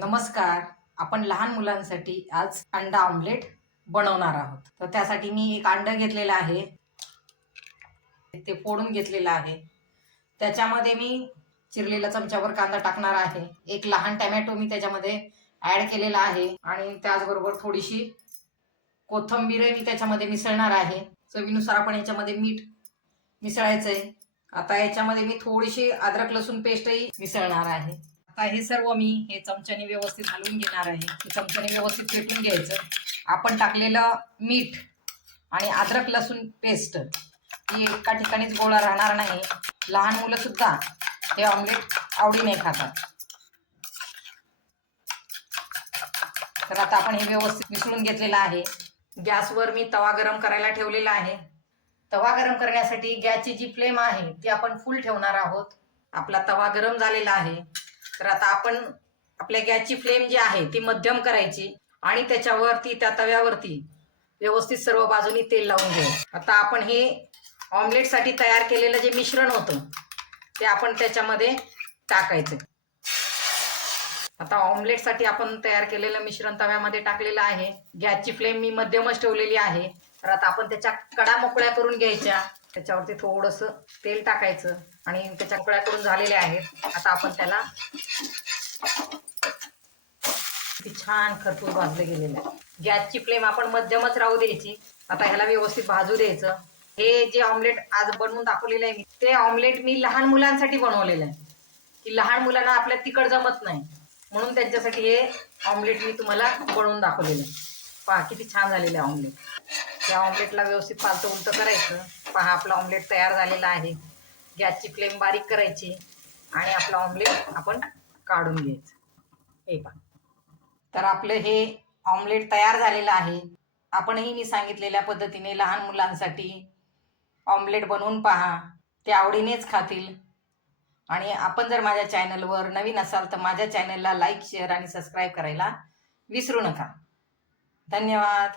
नमस्कार. आपण लहान मुलांसाठी आज अंडा ऑमलेट बनवणार आहोत. तर त्यासाठी मी एक अंडं घेतलेलं आहे. ते फोडून घेतलेलं आहे. त्याच्यामध्ये मी चिरलेला चमच्यावर कांदा टाकणार आहे. एक लहान टॅमॅटो मी त्याच्यामध्ये ॲड केलेला आहे. आणि त्याचबरोबर थोडीशी कोथंबीर मी त्याच्यामध्ये मिसळणार आहे. चवीनुसार आपण याच्यामध्ये मीठ मिसळायचं आहे आता याच्यामध्ये मी थोडीशी अद्रक लसूण पेस्टही मिसळणार आहे. आता हे सर्व मी हे चमच्याने व्यवस्थित हलवून घेणार आहे. हे चमच्याने व्यवस्थित फेटून घ्यायचं. आपण टाकलेलं मीठ आणि अद्रक लसूण पेस्ट ही एका ठिकाणीच गोळा राहणार नाही. लहान मुलं सुद्धा हे ऑमलेट आवडीने खातात. तर आता आपण हे व्यवस्थित मिसळून घेतलेलं आहे. गॅसवर मी तवा गरम करायला ठेवलेला आहे. तवा गरम करण्यासाठी गॅसची जी फ्लेम आहे ती आपण फुल ठेवणार आहोत. आपला तवा गरम झालेला आहे. तर आता आपण आपल्या गॅसची फ्लेम जी आहे ती मध्यम करायची आणि त्याच्यावरती त्या तव्यावरती व्यवस्थित सर्व बाजूनी तेल लावून घ्यायचं आता आपण हे ऑमलेटसाठी तयार केलेलं जे मिश्रण होतं ते आपण त्याच्यामध्ये टाकायचं. आता ऑमलेटसाठी आपण तयार केलेलं मिश्रण तव्यामध्ये टाकलेलं आहे. गॅसची फ्लेम मी मध्यमच ठेवलेली आहे. तर आता आपण त्याच्या कडा मोकळ्या करून घ्यायच्या. त्याच्यावरती थोडंसं तेल टाकायचं आणि त्याच्या मोकळ्या करून झालेल्या आहेत. आता आपण त्याला छान खरपूर भाजलं गेलेलं आहे गॅसची फ्लेम आपण मध्यमच राहू द्यायची. आता ह्याला व्यवस्थित भाजू द्यायचं. हे जे ऑमलेट आज बनवून दाखवलेलं आहे मी ते ऑमलेट मी लहान मुलांसाठी बनवलेलं आहे. की लहान मुलांना आपल्या तिकड जमत नाही. म्हणून त्यांच्यासाठी हे ऑमलेट मी तुम्हाला बनवून दाखवलेलं आहे. पहा किती छान झालेलं आहे ऑमलेट त्या ऑमलेटला व्यवस्थित पालतं उलटं करायचं. पहा आपला ऑमलेट तयार झालेला आहे. गॅसची फ्लेम बारीक करायची आणि आपला ऑमलेट आपण काढून घ्यायचं. हे पहा. तर आपलं हे ऑमलेट तयार झालेलं आहे. आपणही मी सांगितलेल्या पद्धतीने लहान मुलांसाठी ऑमलेट बनवून पहा. ते आवडीनेच खातील. आणि आपण जर माझ्या चॅनलवर नवीन असाल तर माझ्या चॅनलला लाईक शेअर आणि सबस्क्राईब करायला विसरू नका. धन्यवाद.